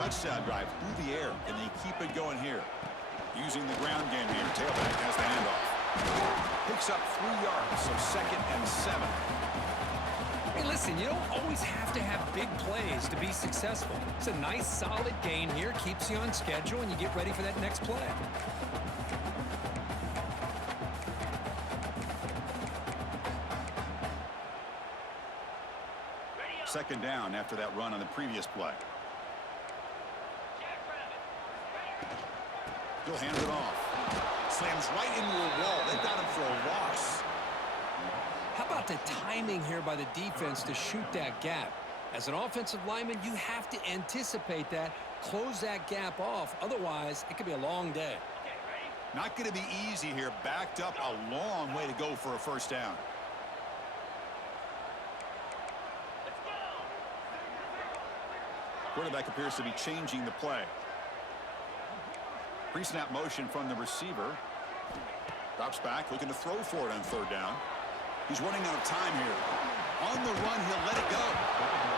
Touchdown drive through the air. Can they keep it going here? Using the ground game here. Tailback has the handoff. Picks up 3 yards, so 2nd and 7. Hey, listen, you don't always have to have big plays to be successful. It's a nice, solid gain here. Keeps you on schedule, and you get ready for that next play. Second down after that run on the previous play. He'll hand it off. Slams right into a wall. They got him for a loss. How about the timing here by the defense to shoot that gap? As an offensive lineman, you have to anticipate that, close that gap off. Otherwise, it could be a long day. Not going to be easy here. Backed up a long way to go for a first down. Quarterback appears to be changing the play. Pre-snap motion from the receiver. Drops back, looking to throw for it on 3rd down. He's running out of time here. On the run, he'll let it go.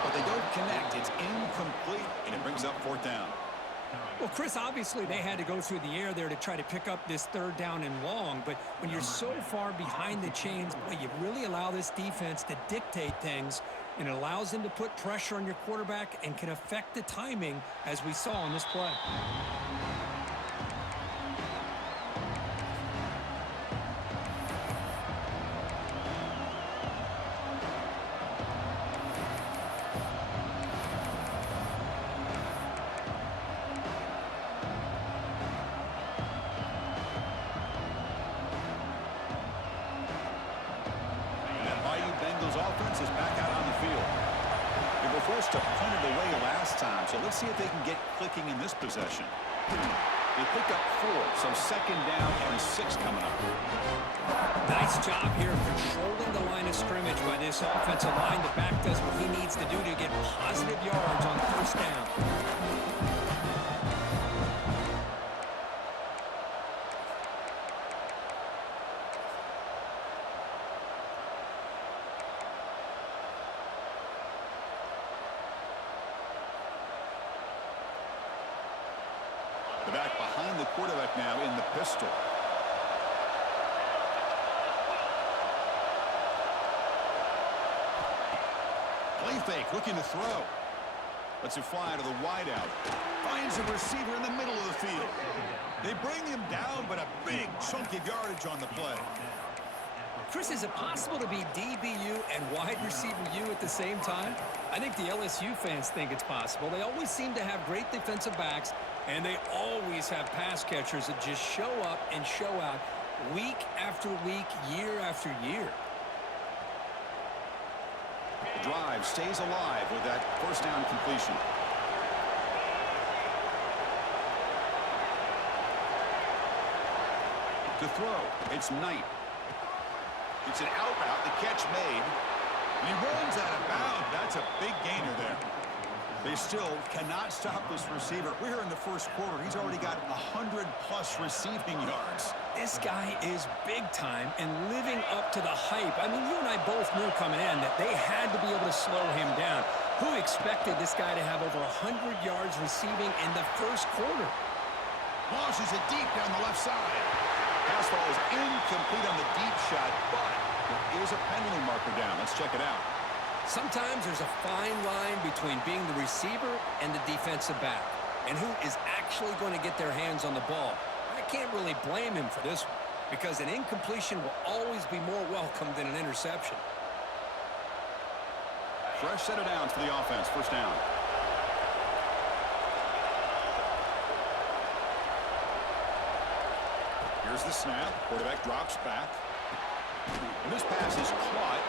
But they don't connect. It's incomplete, and it brings up 4th down. Well, Chris, obviously they had to go through the air there to try to pick up this 3rd down and long. But when you're so far behind the chains, boy, you really allow this defense to dictate things. And it allows them to put pressure on your quarterback and can affect the timing, as we saw on this play. Offense is back out on the field. They were forced to punt it away last time, so let's see if they can get clicking in this possession. They pick up 4, so 2nd down and 6 coming up. Nice job here controlling the line of scrimmage by this offensive line. The back does what he needs to do to get positive yards on 1st down. The back behind the quarterback now in the pistol. Play fake, looking to throw. Lets it fly to the wideout. Finds a receiver in the middle of the field. They bring him down, but a big chunk of yardage on the play. Chris, is it possible to be DBU and wide receiver U at the same time? I think the LSU fans think it's possible. They always seem to have great defensive backs, and they always have pass catchers that just show up and show out week after week, year after year. The drive stays alive with that 1st down completion. To throw, it's Knight. It's an out route, the catch made. And he runs out of bounds. That's a big gainer there. They still cannot stop this receiver. We're here in the 1st quarter. He's already got 100-plus receiving yards. This guy is big time and living up to the hype. I mean, you and I both knew coming in that they had to be able to slow him down. Who expected this guy to have over 100 yards receiving in the 1st quarter? Launches it deep down the left side. Pass ball is incomplete on the deep shot, but there is a penalty marker down. Let's check it out. Sometimes there's a fine line between being the receiver and the defensive back, and who is actually going to get their hands on the ball. I can't really blame him for this one, because an incompletion will always be more welcome than an interception. Fresh set of downs for the offense. 1st down. Here's the snap. Quarterback drops back. And this pass is caught.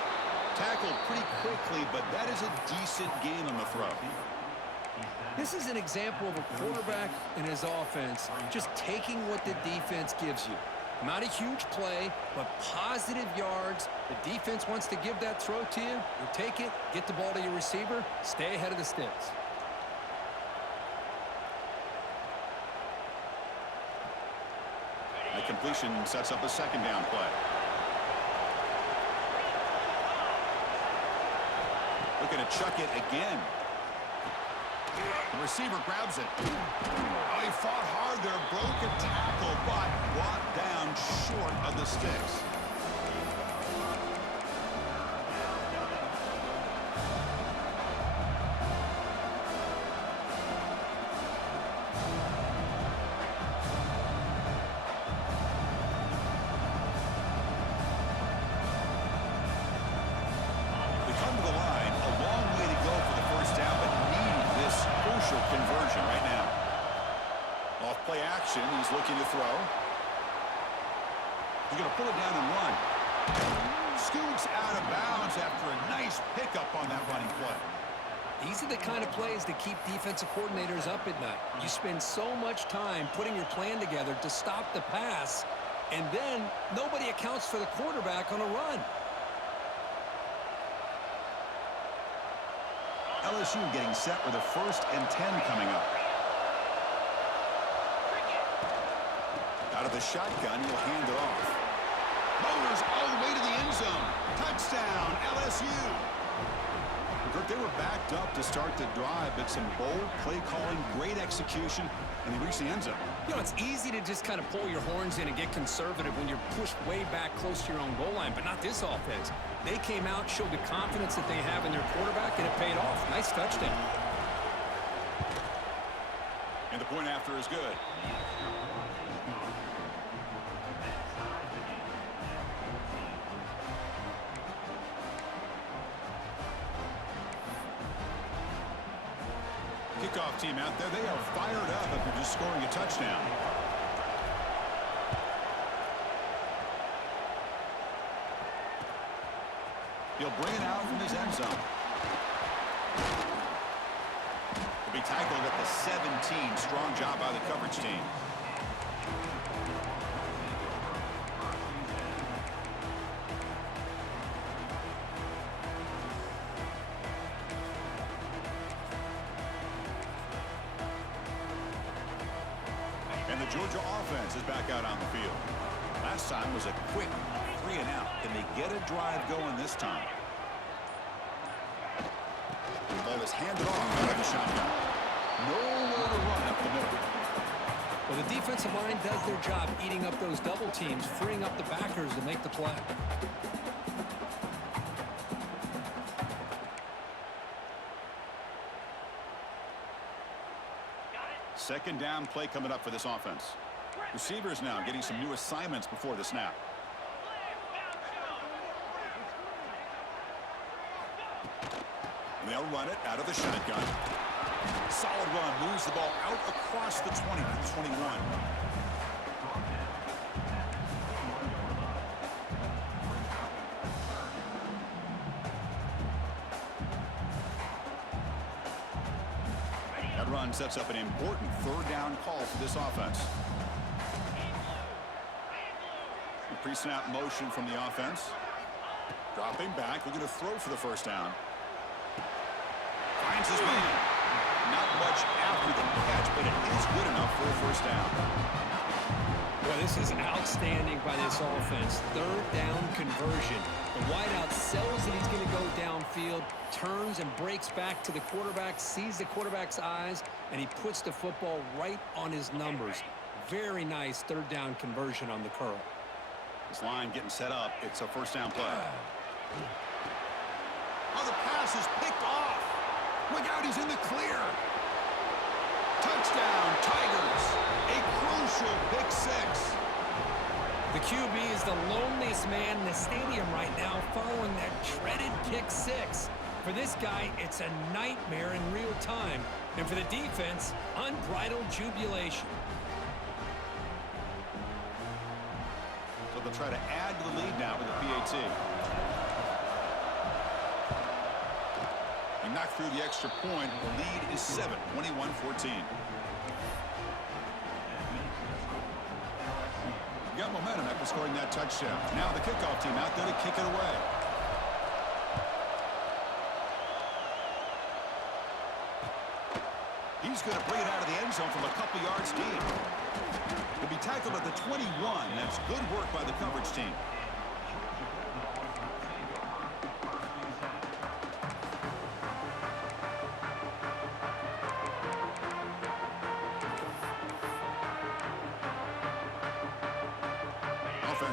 Tackled pretty quickly, but that is a decent gain on the throw. This is an example of a quarterback and his offense just taking what the defense gives you. Not a huge play, but positive yards. The defense wants to give that throw to you. You take it, get the ball to your receiver, stay ahead of the sticks. The completion sets up a 2nd down play. Looking to chuck it again. The receiver grabs it. Oh, he fought hard there, broke a tackle, but brought down short of the sticks. Conversion right now. Off play action. He's looking to throw. He's going to pull it down and run. Scoots out of bounds after a nice pickup on that running play. These are the kind of plays that keep defensive coordinators up at night. You spend so much time putting your plan together to stop the pass, and then nobody accounts for the quarterback on a run. LSU getting set with a 1st and 10 coming up. Out of the shotgun, he'll hand it off. Motors all the way to the end zone. Touchdown, LSU. They were backed up to start the drive, but some bold play calling, great execution, and they reached the end zone. You know, it's easy to just kind of pull your horns in and get conservative when you're pushed way back close to your own goal line, but not this offense. They came out, showed the confidence that they have in their quarterback, and it paid off. Nice touchdown. And the point after is good. Kickoff team out there. They are fired up after just scoring a touchdown. He'll bring it out from his end zone. He'll be tackled at the 17. Strong job by the coverage team. And the Georgia offense is back out on the field. Last time was a quick 3 and out. Can they get a drive going this time? The ball is handed off out of the shotgun. Nowhere to run up the middle. Well, the defensive line does their job eating up those double teams, freeing up the backers to make the play. Second down play coming up for this offense. Receivers now getting some new assignments before the snap. And they'll run it out of the shotgun. Solid run. Moves the ball out across the 20 to the 21. That run sets up an important 3rd down call for this offense. The pre-snap motion from the offense. Dropping back, looking to throw for the 1st down. Finds his man. Not much after the catch, but it is good enough for a 1st down. Well, this is outstanding by this offense. 3rd down conversion. The wideout sells that he's going to go downfield, turns and breaks back to the quarterback, sees the quarterback's eyes, and he puts the football right on his numbers. Very nice 3rd down conversion on the curl. This line getting set up. It's a 1st down play. Oh, the pass is picked off. Look out, he's in the clear. Touchdown, Tigers. A crucial pick 6. The QB is the loneliest man in the stadium right now following that dreaded pick 6. For this guy, it's a nightmare in real time. And for the defense, unbridled jubilation. So they'll try to add to the lead now with the PAT. He knocked through the extra point. The lead is 7, 21-14. Got momentum after scoring that touchdown. Now the kickoff team out there to kick it away. He's going to bring it out of the end zone from a couple yards deep. He'll be tackled at the 21. That's good work by the coverage team.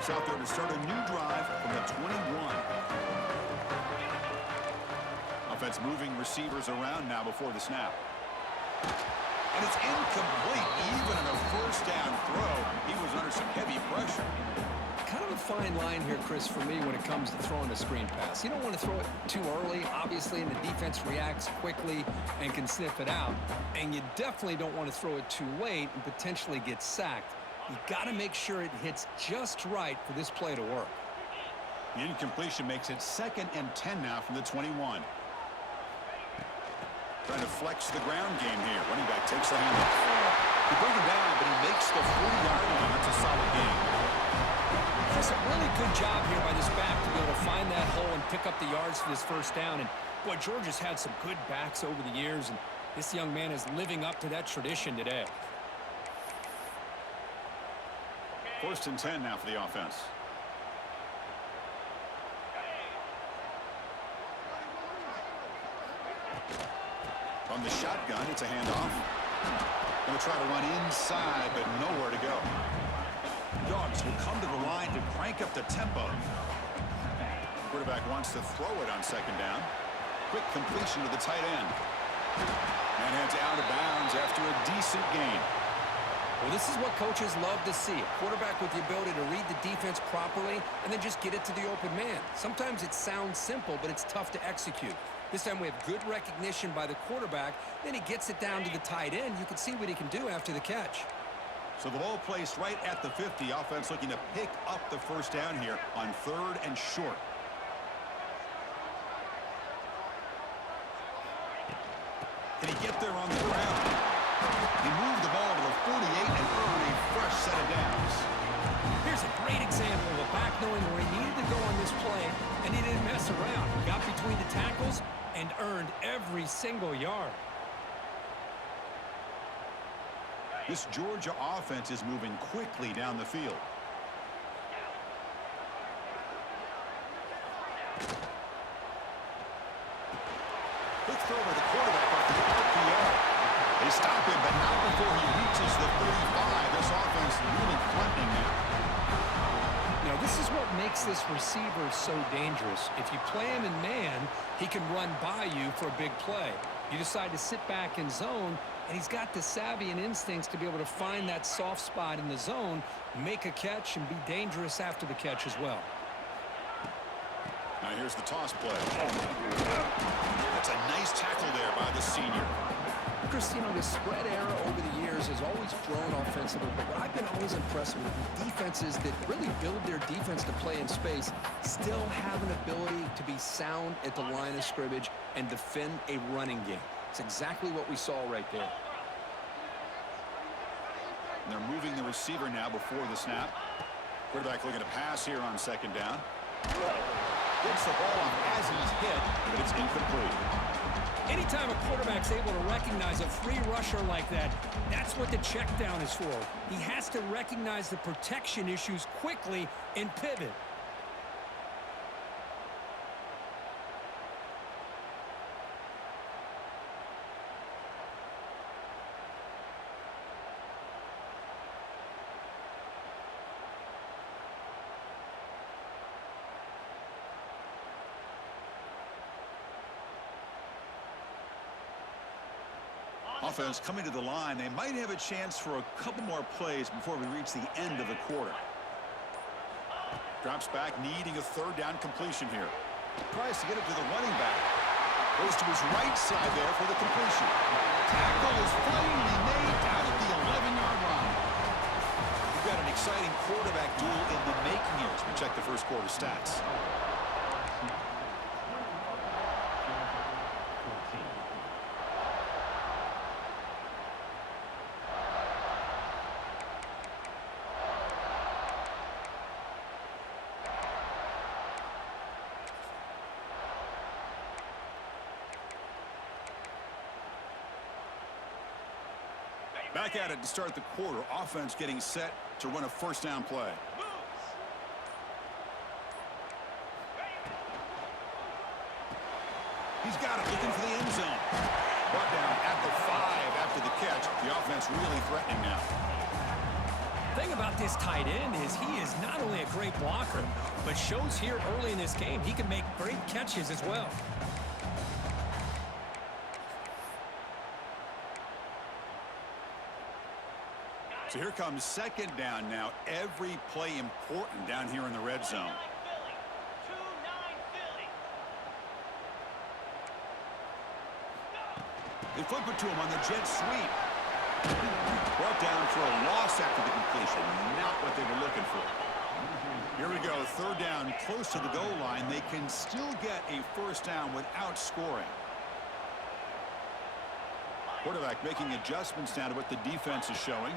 offense out there to start a new drive from the 21. Offense moving receivers around now before the snap. And it's incomplete. Even on a first down throw, he was under some heavy pressure. Kind of a fine line here, Chris, for me when it comes to throwing a screen pass. You don't want to throw it too early, obviously, and the defense reacts quickly and can sniff it out. And you definitely don't want to throw it too late and potentially get sacked. You got to make sure it hits just right for this play to work. The incompletion makes it 2nd and 10 now from the 21. Trying to flex the ground game here. Running back takes the handoff. He brings him down, but he makes the 40-yard line. That's a solid game. Chris, a really good job here by this back to be able to find that hole and pick up the yards for this first down. And, boy, Georgia's had some good backs over the years, and this young man is living up to that tradition today. 1st and 10 now for the offense. From the shotgun, it's a handoff. Going to try to run inside, but nowhere to go. Dogs will come to the line to crank up the tempo. Quarterback wants to throw it on 2nd down. Quick completion to the tight end. And heads out of bounds after a decent gain. Well, this is what coaches love to see. A quarterback with the ability to read the defense properly and then just get it to the open man. Sometimes it sounds simple, but it's tough to execute. This time we have good recognition by the quarterback. Then he gets it down to the tight end. You can see what he can do after the catch. So the ball placed right at the 50. Offense looking to pick up the first down here on 3rd and short. Can he get there on the ground? He moved the ball to the 48 and earned a fresh set of downs. Here's a great example of a back knowing where he needed to go on this play, and he didn't mess around. He got between the tackles and earned every single yard. This Georgia offense is moving quickly down the field. Quick throw by the quarterback off the RPO. They stop him, but not before he reaches the 35. This offense really threatening now. You know, this is what makes this receiver so dangerous. If you play him in man, he can run by you for a big play. You decide to sit back in zone, and he's got the savvy and instincts to be able to find that soft spot in the zone, make a catch, and be dangerous after the catch as well. Now here's the toss play. That's a nice tackle there by the senior. Chris, you know, the spread era over the years has always grown offensively, but what I've been always impressed with defenses that really build their defense to play in space still have an ability to be sound at the line of scrimmage and defend a running game. It's exactly what we saw right there. And they're moving the receiver now before the snap. Quarterback looking to pass here on 2nd down. Gets the ball off as he's hit, but it's incomplete. Anytime a quarterback's able to recognize a free rusher like that, that's what the check down is for. He has to recognize the protection issues quickly and pivot. Offense coming to the line. They might have a chance for a couple more plays before we reach the end of the quarter. Drops back, needing a 3rd down completion here. Tries to get it to the running back. Goes to his right side there for the completion. Tackle is finally made down at the 11-yard line. We've got an exciting quarterback duel in the making here as we check the first quarter stats. Back at it to start the quarter. Offense getting set to run a first down play. He's got it, looking for the end zone. Brought down at the 5 after the catch. The offense really threatening now. Thing about this tight end is he is not only a great blocker, but shows here early in this game he can make great catches as well. So here comes second down now. Every play important down here in the red zone. They flip it to him on the jet sweep. Brought down for a loss after the completion. Not what they were looking for. Here we go. Third down, close to the goal line. They can still get a first down without scoring. Quarterback making adjustments now to what the defense is showing.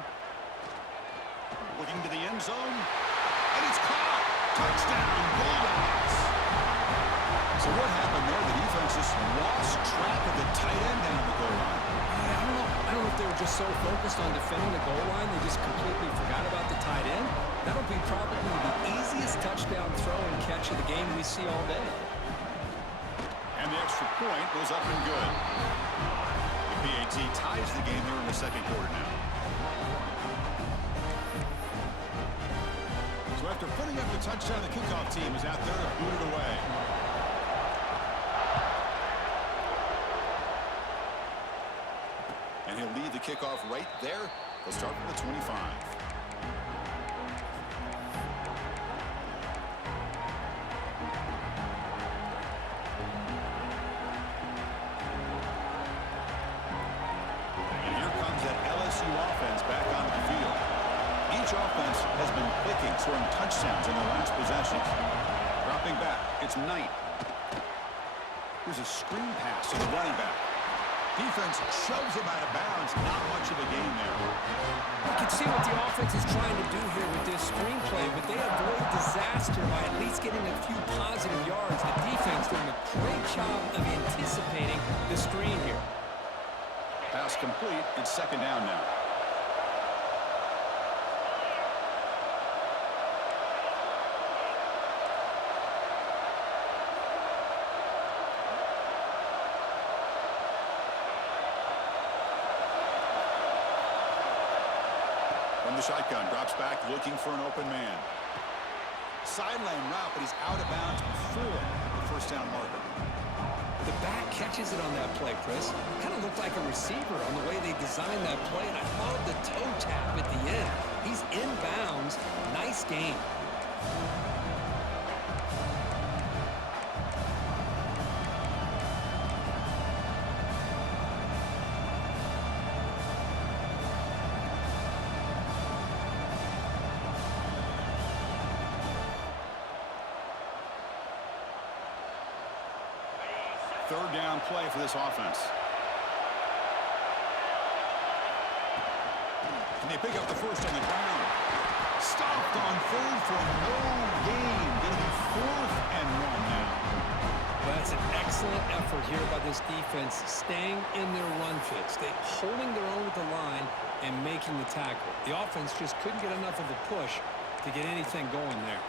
Looking to the end zone. And it's caught. Touchdown, Bulldogs. So what happened there? The defense just lost track of the tight end down the goal line. I don't know if they were just so focused on defending the goal line they just completely forgot about the tight end. That'll be probably the easiest touchdown throw and catch of the game we see all day. And the extra point was up and good. The PAT ties the game here in the second quarter now. So after putting up the touchdown, the kickoff team is out there to boot it away. And he'll lead the kickoff right there. They'll start from the 25. And here comes that LSU offense back onto the field. Each offense has been clicking, scoring touchdowns in their last possessions. Dropping back, it's Knight. Here's a screen pass to the running back. Defense shoves him out of bounds. Not much of a gain there. You can see what the offense is trying to do here with this screenplay, but they avoid disaster by at least getting a few positive yards. The defense doing a great job of anticipating the screen here. Pass complete. It's second down now. From the shotgun, drops back, looking for an open man. Sideline route, but he's out of bounds before the first down marker. The back catches it on that play, Chris. Kind of looked like a receiver on the way they designed that play, and I love the toe tap at the end. He's in bounds. Nice game. Third down play for this offense. And they pick up the first on the ground. Stopped on third for no gain. Going to be 4th and 1 now. That's an excellent effort here by this defense, staying in their run fits. They holding their own with the line and making the tackle. The offense just couldn't get enough of a push to get anything going there.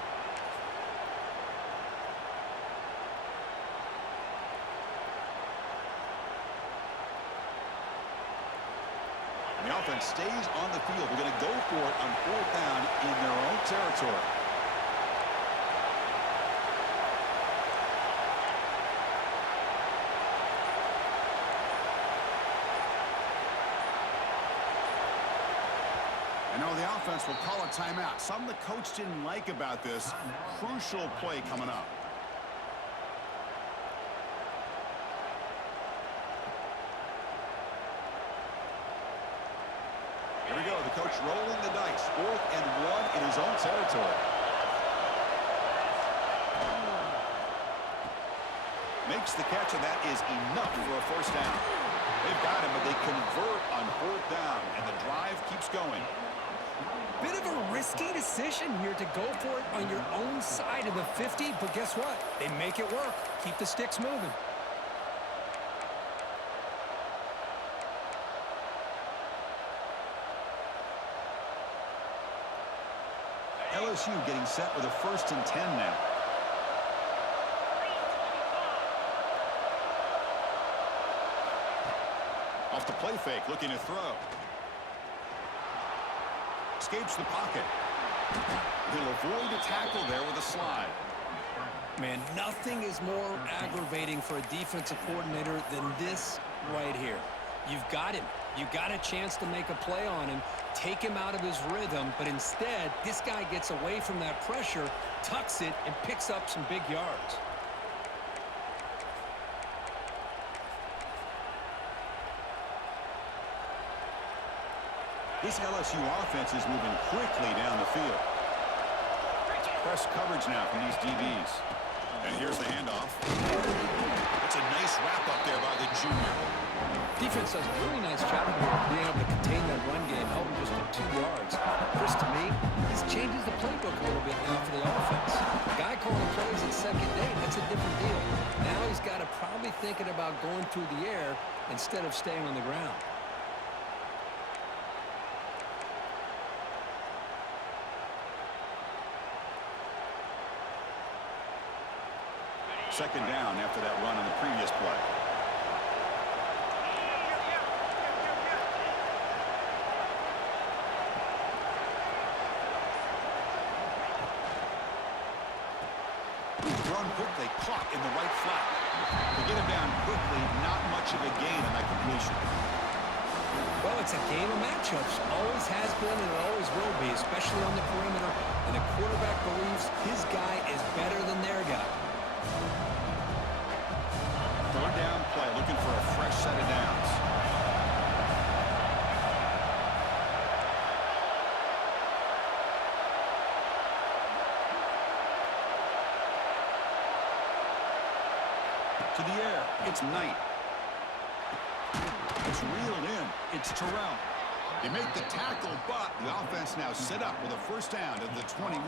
And the offense stays on the field. They're going to go for it on 4th down in their own territory. And now the offense will call a timeout. Something the coach didn't like about this. Crucial play coming up. Here we go. The coach rolling the dice. 4th and 1 in his own territory. Makes the catch, and that is enough for a first down. They've got him, but they convert on 4th down, and the drive keeps going. Bit of a risky decision here to go for it on your own side of the 50, but guess what? They make it work. Keep the sticks moving. LSU getting set with a 1st and 10 now. Off the play fake, looking to throw. escapes the pocket. He'll avoid a tackle there with a slide. Man, nothing is more aggravating for a defensive coordinator than this right here. You've got him. You got a chance to make a play on him, take him out of his rhythm, but instead, this guy gets away from that pressure, tucks it, and picks up some big yards. This LSU offense is moving quickly down the field. Press coverage now from these DBs. And here's the handoff. That's a nice wrap up there by the junior. Defense does a really nice job here being able to contain that run game, help him just for 2 yards. Chris, to me, this changes the playbook a little bit now for the offense. The guy calling plays at second day, that's a different deal. Now he's got to probably thinking about going through the air instead of staying on the ground. Second down after that run on the previous play. Run quickly, caught in the right flat. To get him down quickly, not much of a gain on that completion. Well, it's a game of matchups. Always has been and it always will be, especially on the perimeter. And the quarterback believes his guy is better than their guy. Third down play, looking for a fresh set of downs. To the air, it's Knight. It's reeled in, it's Terrell. They make the tackle, but the offense now set up with a first down at the 21.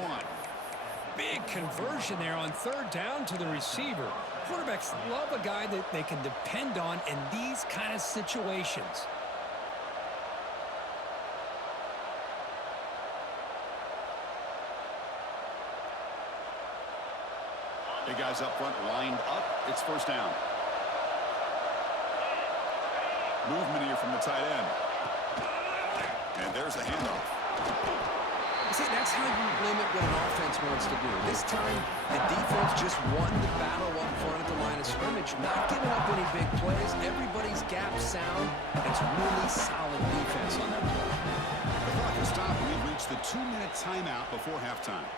Big conversion there on third down to the receiver. Quarterbacks love a guy that they can depend on in these kind of situations. Big guys up front lined up. It's first down. Movement here from the tight end. And there's the handoff. See, that's how you limit what an offense wants to do. This time, the defense just won the battle up front at the line of scrimmage, not giving up any big plays. Everybody's gap sound. It's really solid defense on that play. The clock is stopped, and we've reached the 2-minute timeout before halftime.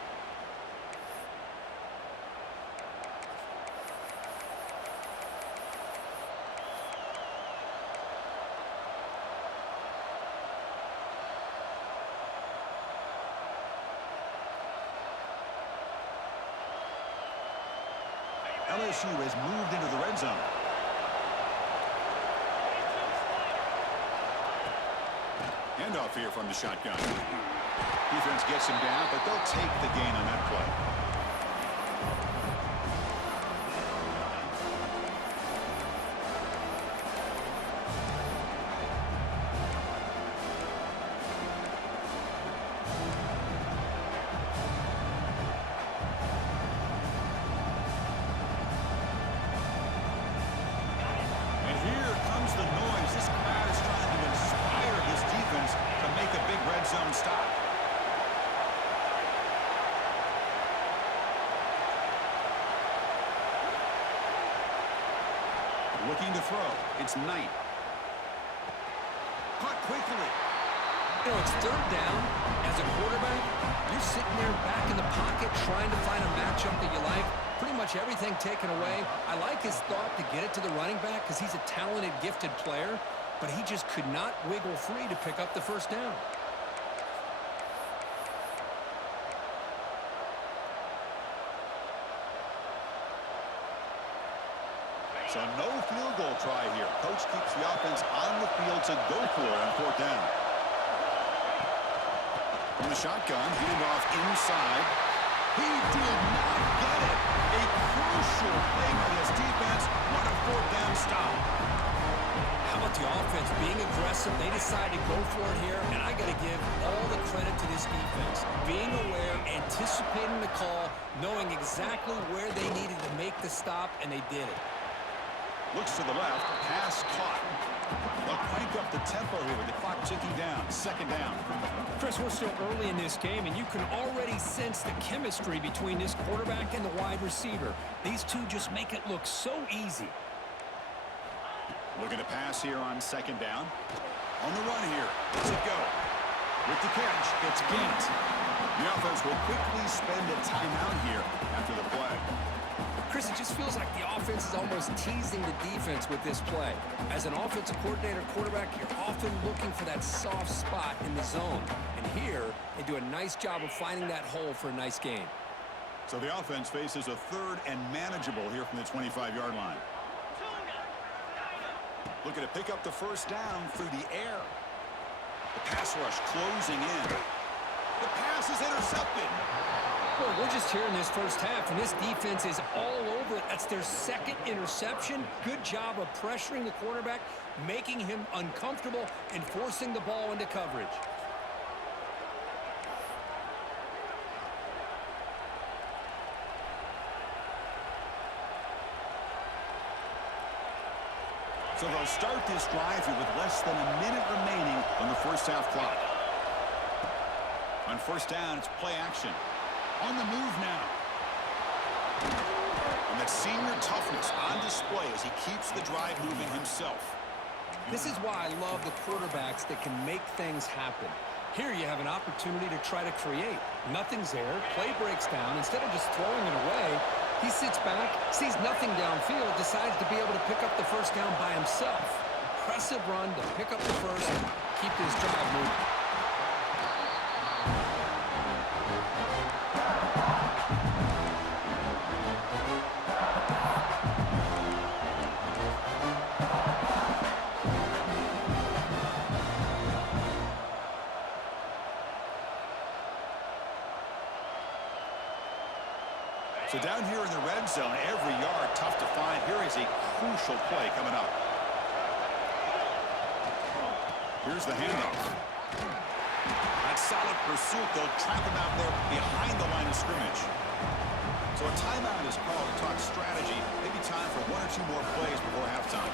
LSU has moved into the red zone. Handoff here from the shotgun. Defense gets him down, but they'll take the gain on that play. Zone stop. Looking to throw. It's Knight. Caught quickly. You know, it's third down. As a quarterback, you're sitting there back in the pocket trying to find a matchup that you like. Pretty much everything taken away. I like his thought to get it to the running back because he's a talented, gifted player, but he just could not wiggle free to pick up the first down. So no field goal try here. Coach keeps the offense on the field to go for it on fourth down. From the shotgun, handoff inside. He did not get it. A crucial play by this defense. What a fourth down stop. How about the offense being aggressive? They decide to go for it here, and I got to give all the credit to this defense. Being aware, anticipating the call, knowing exactly where they needed to make the stop, and they did it. Looks to the left, pass caught. They'll crank up the tempo here with the clock ticking down. Second down. Chris, we're still early in this game, and you can already sense the chemistry between this quarterback and the wide receiver. These two just make it look so easy. Looking to pass here on second down. On the run here. Let's it go. With the catch, it's Gant. The offense will quickly spend a timeout here after the play. Chris, it just feels like the offense is almost teasing the defense with this play. As an offensive coordinator quarterback, you're often looking for that soft spot in the zone. And here, they do a nice job of finding that hole for a nice gain. So the offense faces a third and manageable here from the 25-yard line. Looking to pick up the first down through the air. The pass rush closing in. The pass is intercepted. Well, we're just here in this first half, and this defense is all over it. That's their second interception. Good job of pressuring the quarterback, making him uncomfortable, and forcing the ball into coverage. So they'll start this drive here with less than a minute remaining on the first half clock. On first down, it's play action. On the move now. And that senior toughness on display as he keeps the drive moving himself. This is why I love the quarterbacks that can make things happen. Here you have an opportunity to try to create. Nothing's there. Play breaks down. Instead of just throwing it away, he sits back, sees nothing downfield, decides to be able to pick up the first down by himself. Impressive run to pick up the first and keep this drive moving. So down here in the red zone, every yard tough to find. Here is a crucial play coming up. Here's the handoff. That solid pursuit. They'll track him out there behind the line of scrimmage. So a timeout is called to talk strategy. Maybe time for one or two more plays before halftime.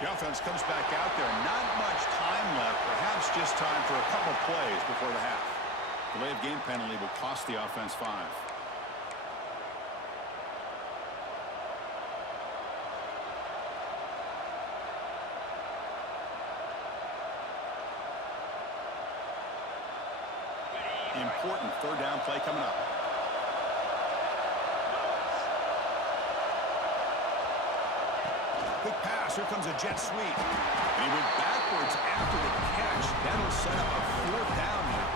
The offense comes back out there. Not much time left. Perhaps just time for a couple plays before the half. Delay of game penalty will cost the offense 5. Important third down play coming up. Quick pass. Here comes a jet sweep. And he went backwards after the catch. That'll set up a fourth down here.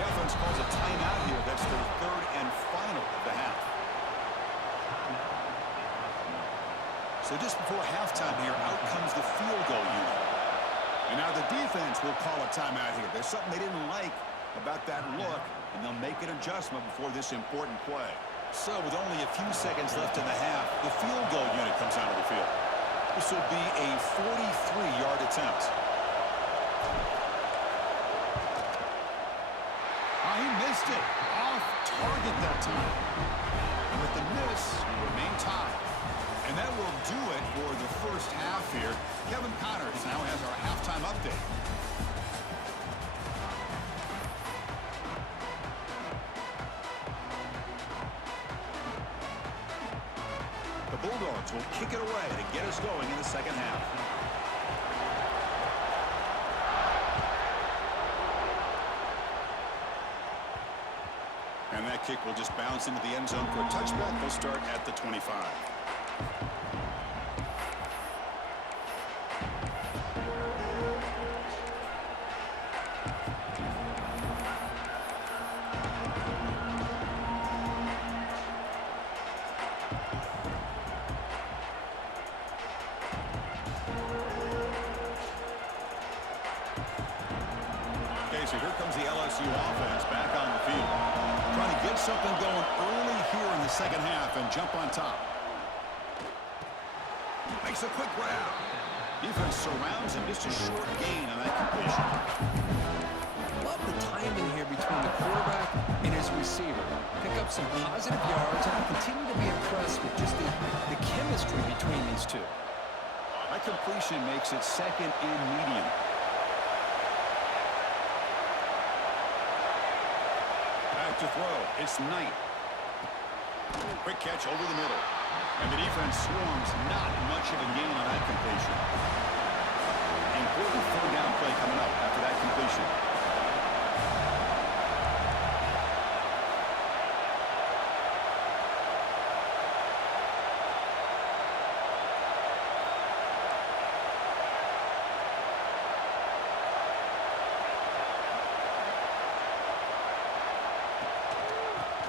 The offense calls a timeout here. That's their third and final of the half. So just before halftime here, out comes the field goal unit. And now the defense will call a timeout here. There's something they didn't like about that look, and they'll make an adjustment before this important play. So with only a few seconds left in the half, the field goal unit comes out of the field. This will be a 43-yard attempt. He missed it. Off target that time. And with the miss, we remain tied. And that will do it for the first half here. Kevin Connors now has our halftime update. The Bulldogs will kick it away to get us going in the second half. And that kick will just bounce into the end zone for a touchback. They'll start at the 25. So here comes the LSU offense back on the field. Trying to get something going early here in the second half and jump on top. Makes a quick grab. Defense surrounds him. Just a short gain on that completion. Love the timing here between the quarterback and his receiver. Pick up some positive yards, and I continue to be impressed with just the chemistry between these two. That completion makes it second and medium. Back to throw. It's Knight. Quick catch over the middle. And the defense swarms. Not much of a gain on that completion. Important third down play coming up after that completion.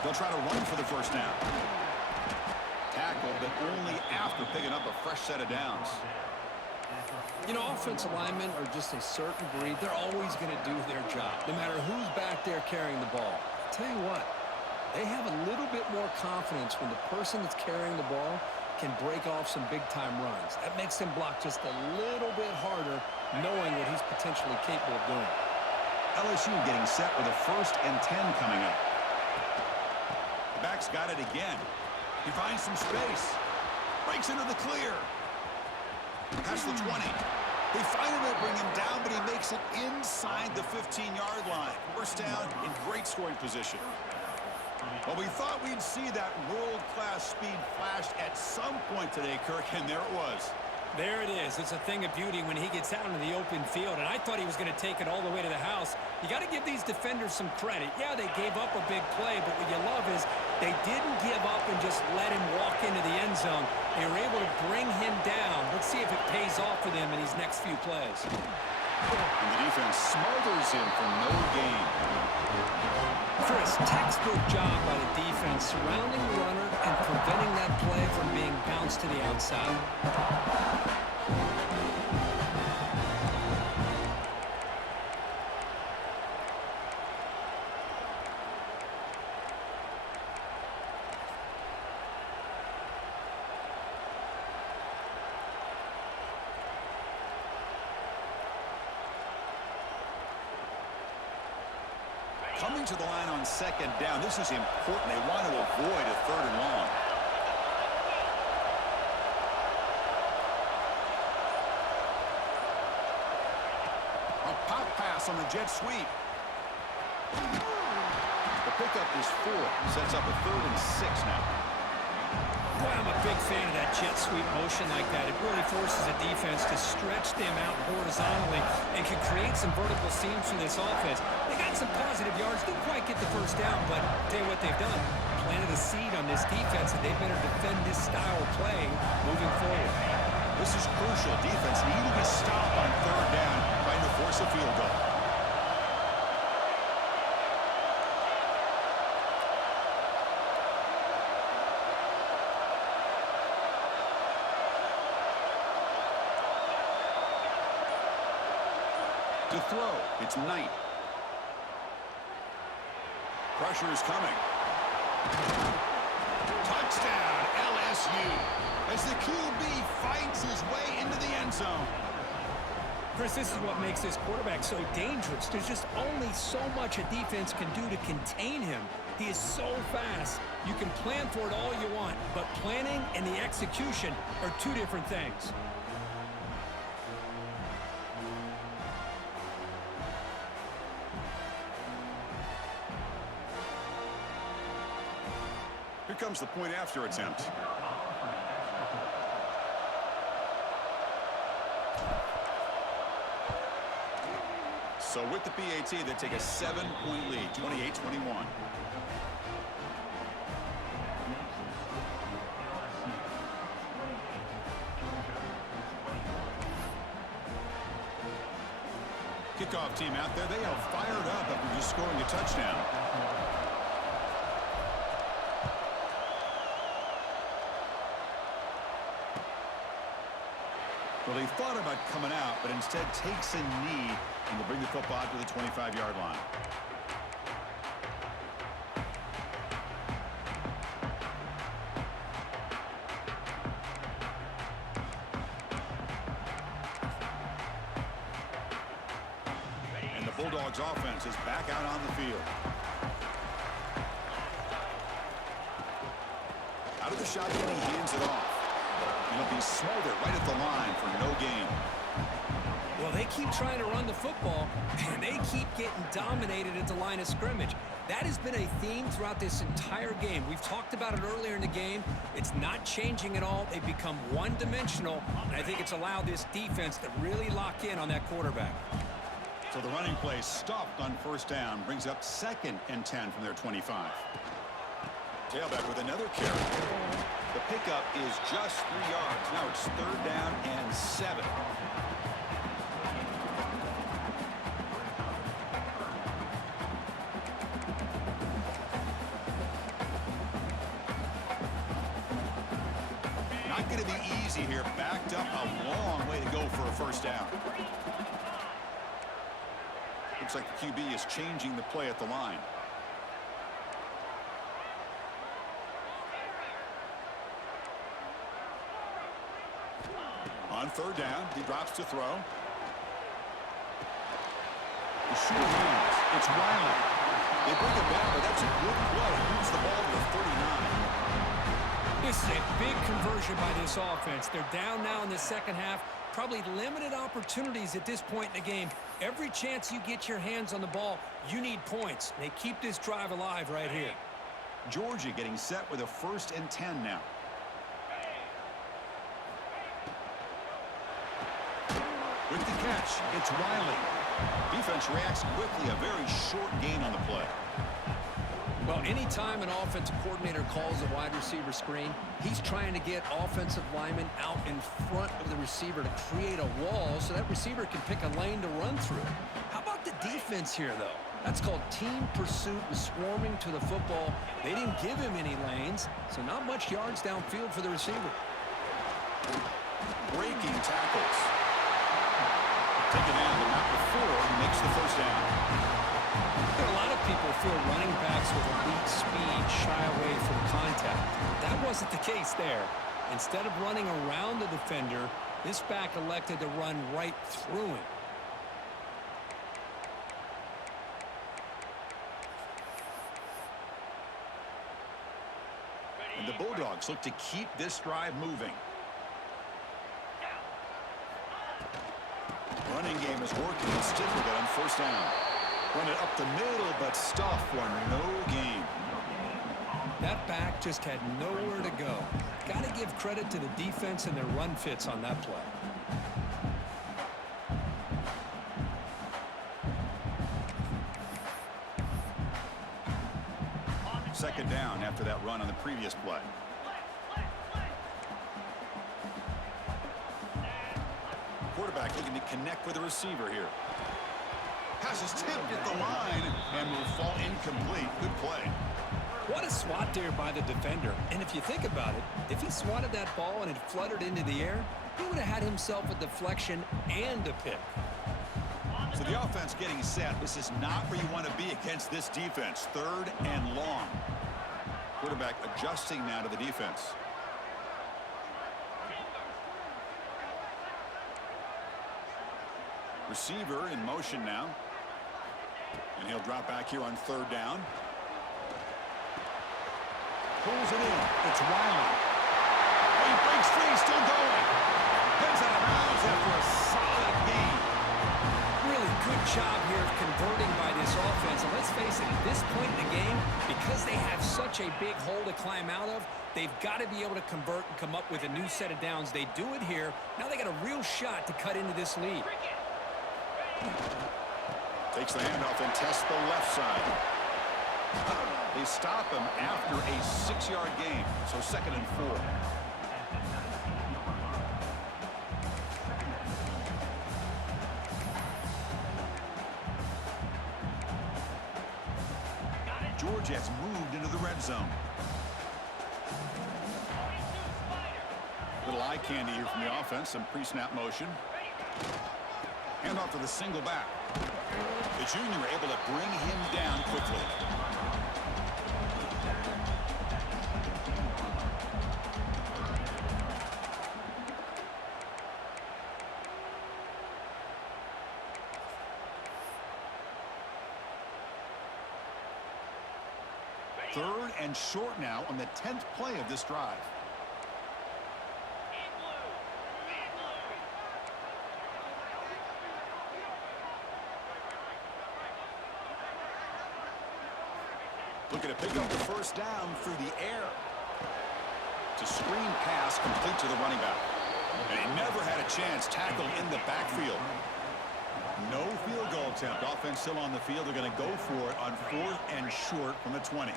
They'll try to run for the first down. Tackle, but only after picking up a fresh set of downs. You know, offensive linemen are just a certain breed. They're always going to do their job, no matter who's back there carrying the ball. I'll tell you what, they have a little bit more confidence when the person that's carrying the ball can break off some big-time runs. That makes them block just a little bit harder, knowing what he's potentially capable of doing. LSU getting set with a 1st and 10 coming up. The back's got it again. He finds some space. Breaks into the clear. Past the 20. They finally bring him down, but he makes it inside the 15-yard line. First down in great scoring position. Well, we thought we'd see that world-class speed flashed at some point today, Kirk, and there it was. There it is. It's a thing of beauty when he gets out into the open field, and I thought he was going to take it all the way to the house. You got to give these defenders some credit. Yeah, they gave up a big play, but what you love is they didn't give up and just let him walk into the end zone. They were able to bring him down. Let's see if it pays off for them in these next few plays. And the defense smothers him for no gain. Chris, textbook job by the defense surrounding the runner and preventing that play from being bounced to the outside. Coming to the line on 2nd down. This is important. They want to avoid a 3rd and long. A pop pass on the jet sweep. The pickup is 4. Sets up a 3rd and 6 now. Boy, I'm a big fan of that jet sweep motion like that. It really forces a defense to stretch them out horizontally and can create some vertical seams for this offense. They got some positive yards, didn't quite get the first down, but I'll tell you what they've done. Planted a seed on this defense, and they better defend this style of play moving forward. This is crucial. Defense needing a stop on 3rd down, trying to force a field goal. To throw, it's Knight. Pressure is coming. Touchdown, LSU, as the QB fights his way into the end zone. Chris, this is what makes this quarterback so dangerous. There's just only so much a defense can do to contain him. He is so fast. You can plan for it all you want, but planning and the execution are two different things. Here comes the point after attempt. So with the PAT, they take a 7-point lead, 28-21. Kickoff team out there, they are fired up after just scoring a touchdown. Well, he thought about coming out, but instead takes a knee and will bring the football out to the 25-yard line. And the Bulldogs offense is back out on the field. Out of the shotgun, he hands it off. And he'll be smothered right at the line for no gain. Well, they keep trying to run the football, and they keep getting dominated at the line of scrimmage. That has been a theme throughout this entire game. We've talked about it earlier in the game. It's not changing at all. They've become one-dimensional, and I think it's allowed this defense to really lock in on that quarterback. So the running play stopped on first down, brings up 2nd and 10 from their 25. Tailback with another carry. The pickup is just 3 yards. Now it's 3rd down and 7. Not going to be easy here. Backed up a long way to go for a first down. Looks like the QB is changing the play at the line. On 3rd down, he drops to throw. The short hands. It's Riley. They bring it back, but that's a good play. Moves the ball to the 39. This is a big conversion by this offense. They're down now in the second half. Probably limited opportunities at this point in the game. Every chance you get your hands on the ball, you need points. They keep this drive alive right here. Georgia getting set with a 1st and 10 now. With the catch, it's Riley. Defense reacts quickly, a very short gain on the play. Well, anytime an offensive coordinator calls a wide receiver screen, he's trying to get offensive linemen out in front of the receiver to create a wall so that receiver can pick a lane to run through. How about the defense here, though? That's called team pursuit and swarming to the football. They didn't give him any lanes, so not much yards downfield for the receiver. Breaking tackles. Taken down, but not before he makes the first down. A lot of people feel running backs with elite speed shy away from contact. That wasn't the case there. Instead of running around the defender, this back elected to run right through him. And the Bulldogs look to keep this drive moving. Running game is working and stick with it on first down. Run it up the middle, but stuff for no gain. That back just had nowhere to go. Got to give credit to the defense and their run fits on that play. Second down after that run on the previous play. Quarterback looking to connect with the receiver here. Pass is tipped at the line and will fall incomplete. Good play. What a swat there by the defender. And if you think about it, if he swatted that ball and it fluttered into the air, he would have had himself a deflection and a pick. So the offense getting set. This is not where you want to be against this defense. 3rd and long. Quarterback adjusting now to the defense. Receiver in motion now. And he'll drop back here on 3rd down. Pulls it in. It's Riley. He breaks free, still going. Heads out of bounds after a solid gain. Really good job here of converting by this offense. And let's face it, at this point in the game, because they have such a big hole to climb out of, they've got to be able to convert and come up with a new set of downs. They do it here. Now they got a real shot to cut into this lead. Takes the handoff and tests the left side. They stop him after a 6-yard gain, so 2nd and 4. Georgia has moved into the red zone. Little eye candy here from the offense. Some pre-snap motion. Hand off to the single back. The junior able to bring him down quickly. Third and short now on the 10th play of this drive. Looking to pick up the first down through the air. It's a screen pass complete to the running back. And he never had a chance tackled in the backfield. No field goal attempt. Offense still on the field. They're going to go for it on 4th and short from the 20.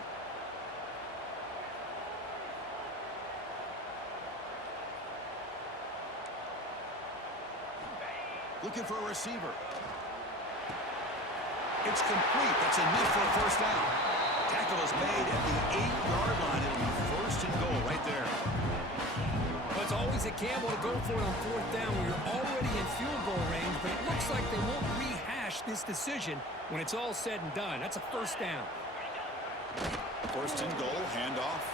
Looking for a receiver. It's complete. That's enough for a first down. Tackle is made at the 8-yard line. It'll be 1st and goal right there. Well, it's always a gamble to go for it on 4th down when you're already in field goal range, but it looks like they won't rehash this decision when it's all said and done. That's a first down. 1st and goal, handoff.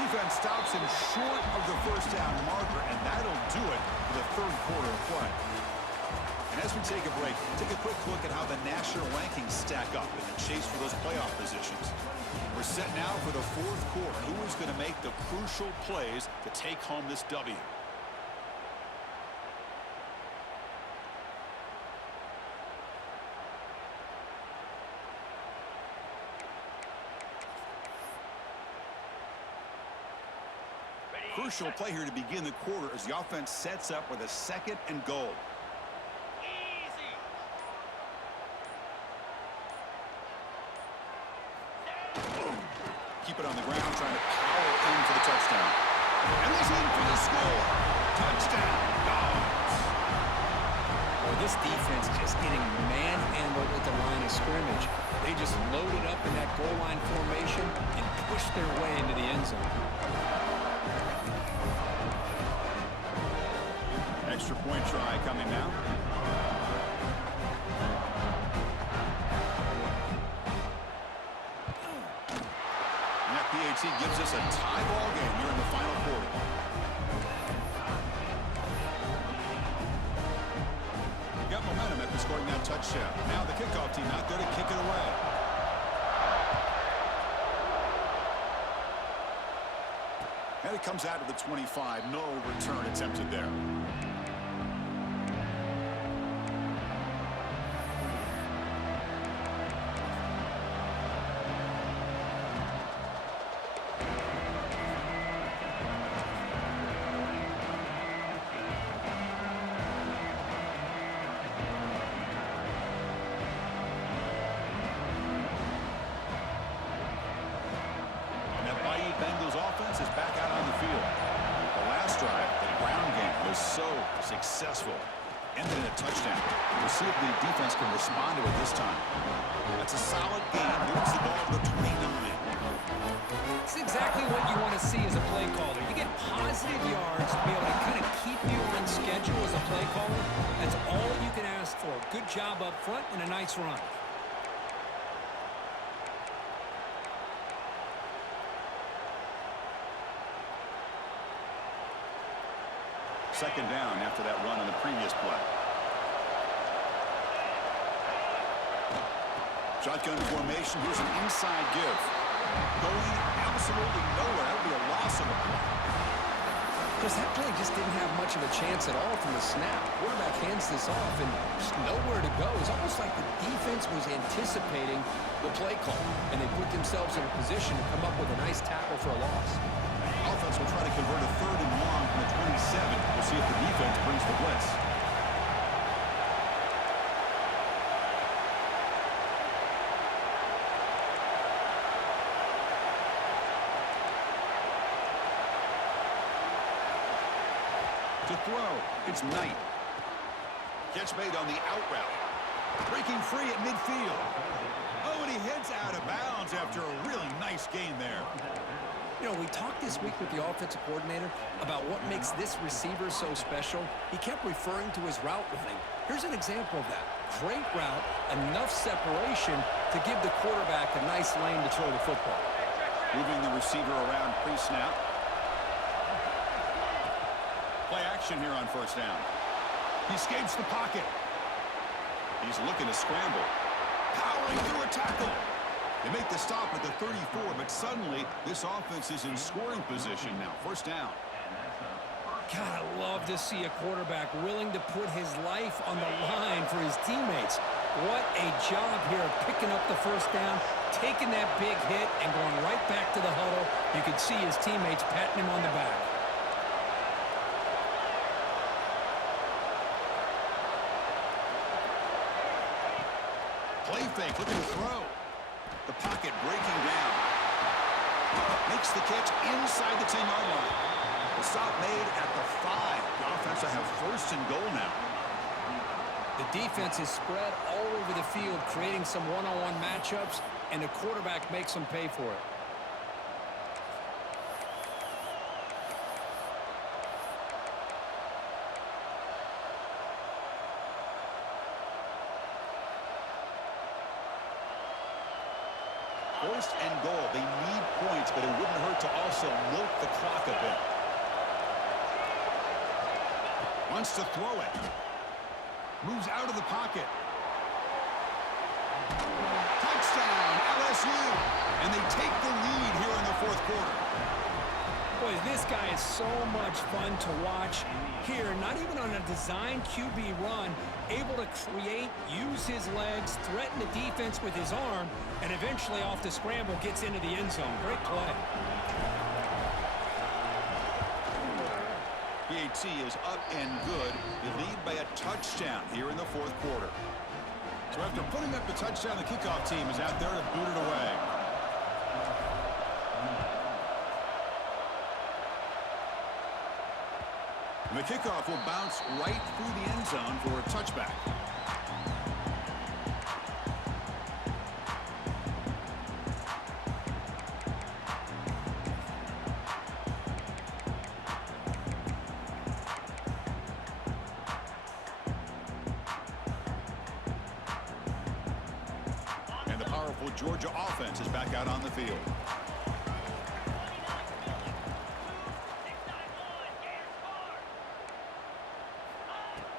Defense stops him short of the first down marker, and that'll do it for the 3rd quarter of play. And as we take a break, take a quick look at how the national rankings stack up in the chase for those playoff positions. We're set now for the 4th quarter. Who is going to make the crucial plays to take home this W? Crucial play here to begin the quarter as the offense sets up with a 2nd and goal. Keep it on the ground, trying to power in for the touchdown. And he's in for the score. Touchdown, Dogs. Well, this defense just getting manhandled at the line of scrimmage. They just loaded up in that goal line formation and pushed their way into the end zone. Extra point try coming now. PAT gives us a tie ball game here in the final quarter. Got momentum after scoring that touchdown. Now the kickoff team out there to kick it away. And it comes out of the 25. No return attempted there. Bengals offense is back out on the field. The last drive, the ground game, was so successful. Ended in a touchdown. We'll see if the defense can respond to it this time. That's a solid game. Moves the ball to the 29. It's exactly what you want to see as a play caller. You get positive yards to be able to kind of keep you on schedule as a play caller. That's all you can ask for. Good job up front and a nice run. 2nd down after that run on the previous play. Shotgun formation. Here's an inside give. Going absolutely nowhere. That would be a loss of a play. Because that play just didn't have much of a chance at all from the snap. Quarterback hands this off and just nowhere to go. It's almost like the defense was anticipating the play call, and they put themselves in a position to come up with a nice tackle for a loss. Offense will try to convert a 3rd and long from the 27. We'll see if the defense brings the blitz. To throw, it's Knight. Catch made on the out route. Breaking free at midfield. Oh, and he heads out of bounds after a really nice gain there. You know, we talked this week with the offensive coordinator about what makes this receiver so special. He kept referring to his route running. Here's an example of that. Great route, enough separation to give the quarterback a nice lane to throw the football. Moving the receiver around pre-snap. Play action here on first down. He escapes the pocket. He's looking to scramble. Powering through a tackle. They make the stop at the 34, but suddenly this offense is in scoring position now. First down. God, I love to see a quarterback willing to put his life on the line for his teammates. What a job here of picking up the first down, taking that big hit, and going right back to the huddle. You can see his teammates patting him on the back. Play fake, looking to throw. The pocket breaking down. Makes the catch inside the 10-yard line. The stop made at the 5. The offense will have first and goal now. The defense is spread all over the field, creating some one-on-one matchups, and the quarterback makes them pay for it. First and goal. They need points, but it wouldn't hurt to also milk the clock a bit. Wants to throw it. Moves out of the pocket. Touchdown, LSU. And they take the lead here in the fourth quarter. Boy, this guy is so much fun to watch. Here, not even on a design QB run, able to create, use his legs, threaten the defense with his arm, and eventually off the scramble gets into the end zone. Great play. PAT is up and good. They lead by a touchdown here in the fourth quarter. So after putting up the touchdown, the kickoff team is out there to boot it away. And the kickoff will bounce right through the end zone for a touchback. And the powerful Georgia offense is back out on the field.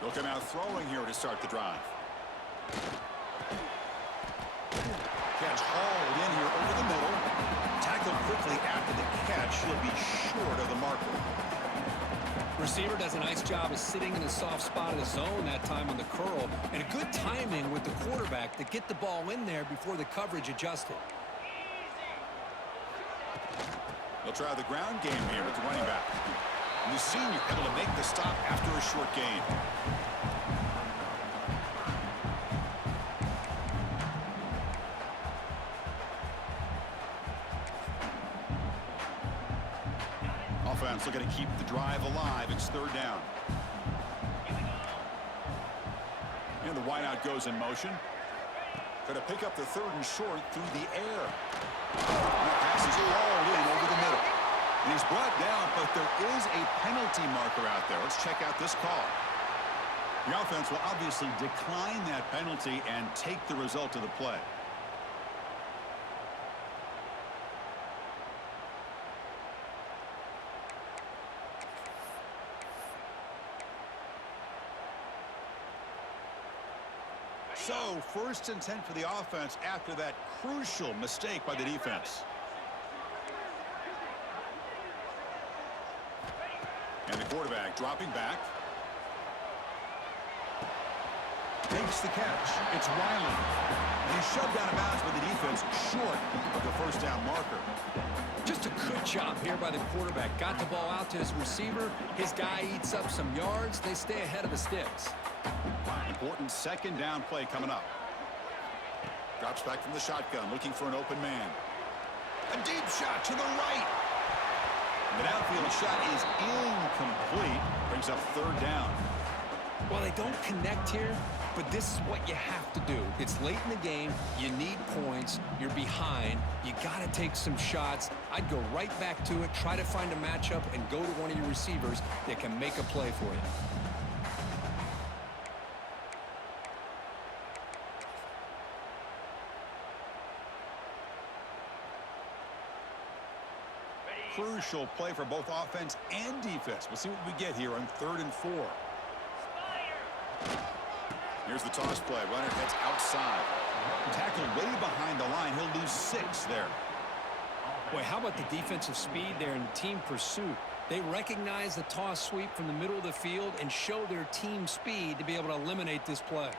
Looking out throwing here to start the drive. Catch hauled in here over the middle. Tackled quickly after the catch. He'll be short of the marker. Receiver does a nice job of sitting in a soft spot of the zone that time on the curl, and a good timing with the quarterback to get the ball in there before the coverage adjusted. They'll try the ground game here with the running back. And the senior able to make the stop after a short gain. Offense looking to keep the drive alive. It's third down. And the wideout goes in motion. Going to pick up the third and short through the air. And the pass is hauled in over the middle. And he's brought down, but there is a penalty marker out there. Let's check out this call. The offense will obviously decline that penalty and take the result of the play. So, first and 10 for the offense after that crucial mistake by the defense. And the quarterback dropping back. Makes the catch. It's Riley. And he's shoved out of bounds by the defense short of the first down marker. Just a good job here by the quarterback. Got the ball out to his receiver. His guy eats up some yards. They stay ahead of the sticks. Important second down play coming up. Drops back from the shotgun, looking for an open man. A deep shot to the right. The downfield shot is incomplete. Brings up third down. While they don't connect here, But this is what you have to do. It's late in the game. You need points. You're behind. You got to take some shots. I'd go right back to it, try to find a matchup, and go to one of your receivers that can make a play for you. Crucial play for both offense and defense. We'll see what we get here on 3rd and 4. Here's the toss play. Runner heads outside. Tackled way behind the line. He'll lose 6 there. Boy, how about the defensive speed there in team pursuit? They recognize the toss sweep from the middle of the field and show their team speed to be able to eliminate this play.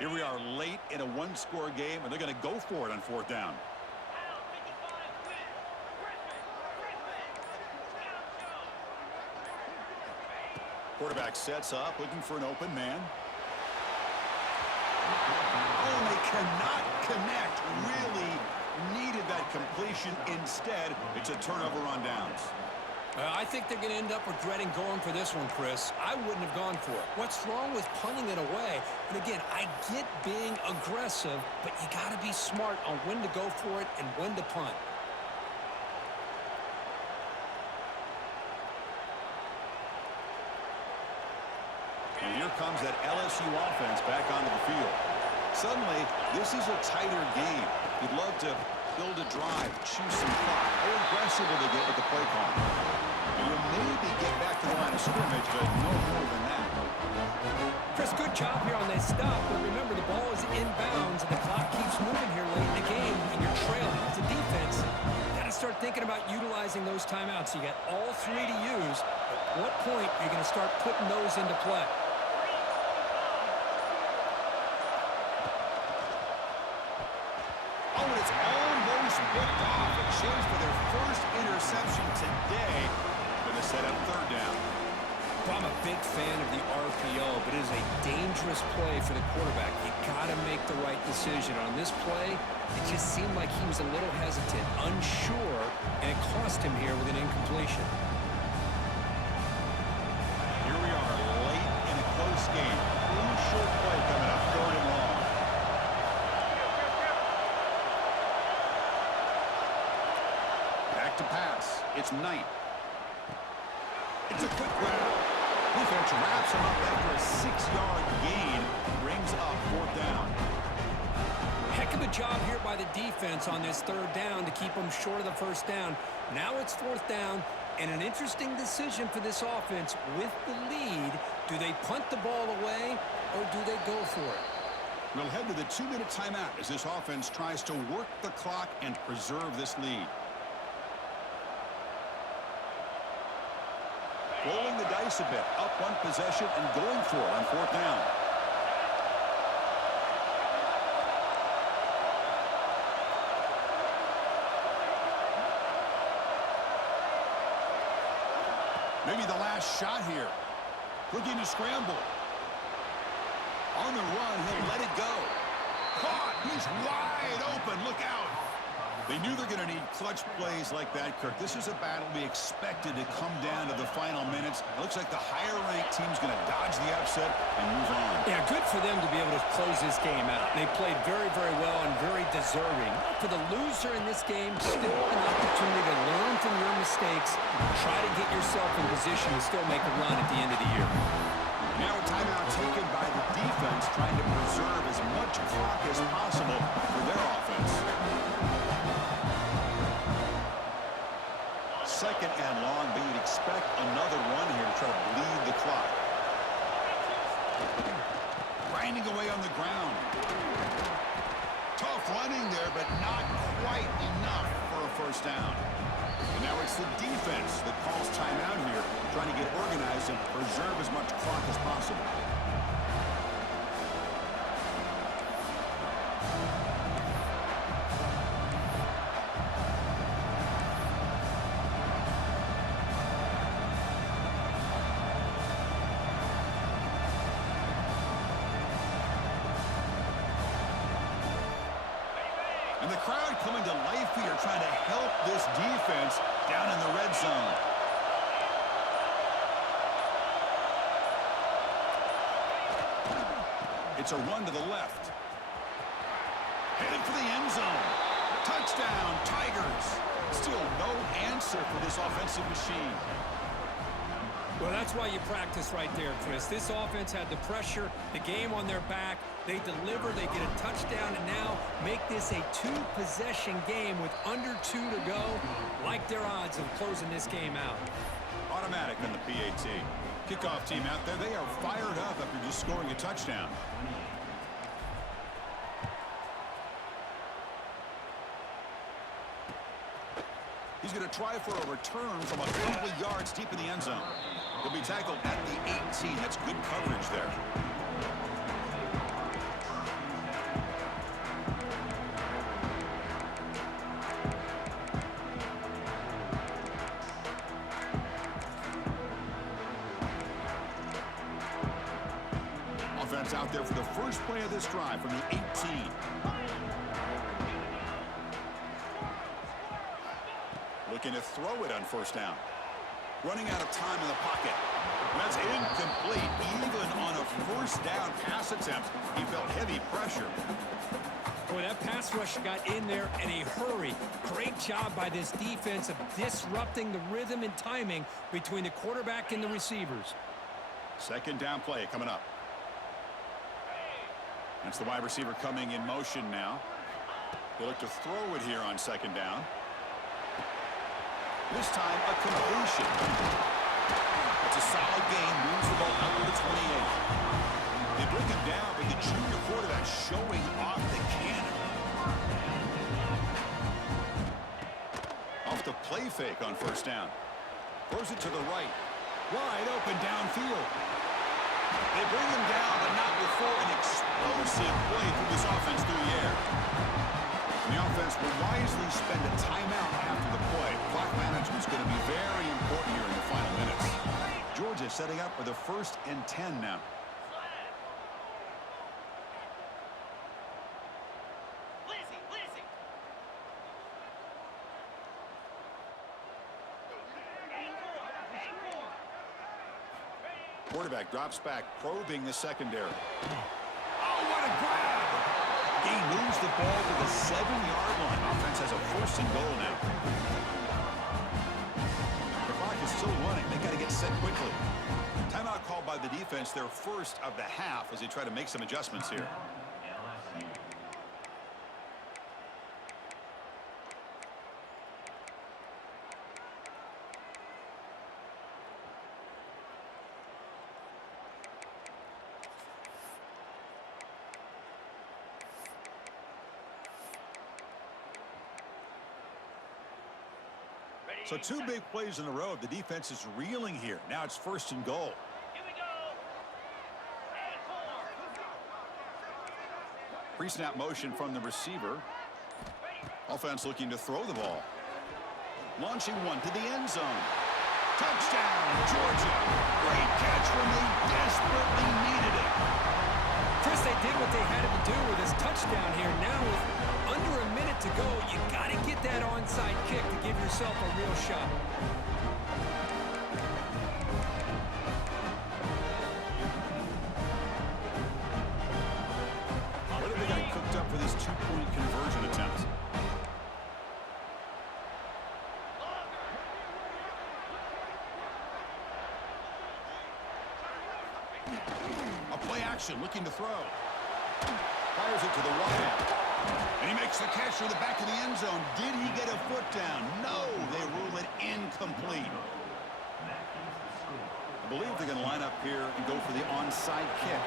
Here we are late in a 1-score game, and they're going to go for it on 4th down. Quarterback sets up, looking for an open man. Oh, and they cannot connect. Really needed that completion. Instead, it's a turnover on downs. I think they're going to end up regretting going for this one, Chris. I wouldn't have gone for it. What's wrong with punting it away? And again, I get being aggressive, but you got to be smart on when to go for it and when to punt. And here comes that LSU offense back onto the field. Suddenly, this is a tighter game. You'd love to build a drive, choose some clock. How aggressive will they get with the play call? And you'll maybe get back to the line of scrimmage, but no more than that. Chris, good job here on that stop, but remember the ball is inbounds and the clock keeps moving here late in the game and you're trailing. As a defense, you got to start thinking about utilizing those timeouts. You got all 3 to use. At what point are you going to start putting those into play? Oh, and it's almost picked off. A chance for their first interception today. Going to set up 3rd down. Well, I'm a big fan of the RPO, but it is a dangerous play for the quarterback. You got to make the right decision. On this play, it just seemed like he was a little hesitant, unsure, and it cost him here with an incompletion. Here we are late in a close game. Crucial play coming up, 3rd and long. Back to pass. It's Knight. It's a quick grab. Defense wraps him up after a 6-yard gain. Brings up 4th down. Heck of a job here by the defense on this 3rd down to keep them short of the 1st down. Now it's 4th down, and an interesting decision for this offense with the lead. Do they punt the ball away, or do they go for it? We'll head to the 2-minute timeout as this offense tries to work the clock and preserve this lead. Rolling the dice a bit, up 1 possession and going for it on 4th down. Maybe the last shot here. Looking to scramble. On the run, he'll let it go. Caught, he's wide open, look out. They knew they're going to need clutch plays like that, Kirk. This is a battle we expected to come down to the final minutes. It looks like the higher-ranked team's going to dodge the upset and move on. Yeah, good for them to be able to close this game out. They played very, very well and very deserving. For the loser in this game, still an opportunity to learn from your mistakes, try to get yourself in position to still make a run at the end of the year. Now a timeout taken by the defense, trying to preserve as much clock as possible for their offense. 2nd and long, but you'd expect another run here to try to bleed the clock. Grinding away on the ground. Tough running there, but not quite enough for a 1st down. And now it's the defense that calls timeout here, trying to get organized and preserve as much clock as possible. the crowd coming to life here, trying to help this defense down in the red zone. It's a run to the left. Headed for the end zone. Touchdown, Tigers. Still no answer for this offensive machine. Well, that's why you practice right there, Chris. This offense had the pressure, the game on their back. They deliver, they get a touchdown, and now make this a two-possession game with under 2 to go. Like their odds of closing this game out. Automatic on the PAT. Kickoff team out there, they are fired up after just scoring a touchdown. He's going to try for a return from a couple of yards deep in the end zone. He'll be tackled at the 18. That's good coverage there. Offense out there for the first play of this drive from the 18. Looking to throw it on first down. Running out of time in the pocket. That's incomplete. Even on a first down pass attempt, he felt heavy pressure. Boy, that pass rush got in there in a hurry. Great job by this defense of disrupting the rhythm and timing between the quarterback and the receivers. Second down play coming up. That's the wide receiver coming in motion now. They look to throw it here on second down. This time, a completion. It's a solid gain. Moves the ball out to the 28. They bring him down, but the junior quarterback showing off the cannon. Off the play fake on first down. Throws it to the right. Wide open downfield. They bring him down, but not before an explosive play through this offense through the air. The offense will wisely spend a timeout after the play. Clock management is going to be very important here in the final minutes. Georgia setting up for the 1st and 10 now. Quarterback drops back, probing the secondary. Oh, what a grab! He moves the ball to the 7-yard line. Offense has a 1st and goal now. The clock is still running. They got to get set quickly. Timeout called by the defense, their first of the half, as they try to make some adjustments here. So 2 big plays in a row. The defense is reeling here. Now it's 1st and goal. Here we go. Pre-snap motion from the receiver. Offense looking to throw the ball. Launching one to the end zone. Touchdown, Georgia. Great catch when they desperately needed it. Chris, they did what they had to do with this touchdown here. Now with under a minute to go, you got to get that onside kick to give yourself a real shot. What have they got cooked up for this 2-point conversion attempt? A play action, looking to throw. Fires it to the wide. And he makes the catch to the back of the end zone. Did he get a foot down? No, they rule it incomplete. I believe they're going to line up here and go for the onside kick.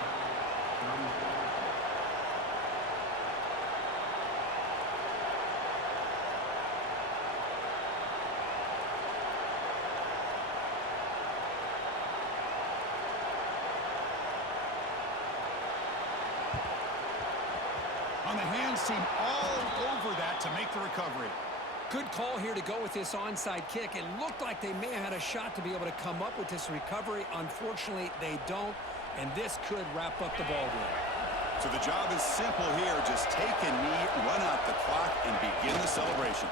On the hands team all over that to make the recovery. Good call here to go with this onside kick. It looked like they may have had a shot to be able to come up with this recovery. Unfortunately, they don't, and this could wrap up the ball game. So the job is simple here. Just take a knee, run out the clock, and begin the celebration.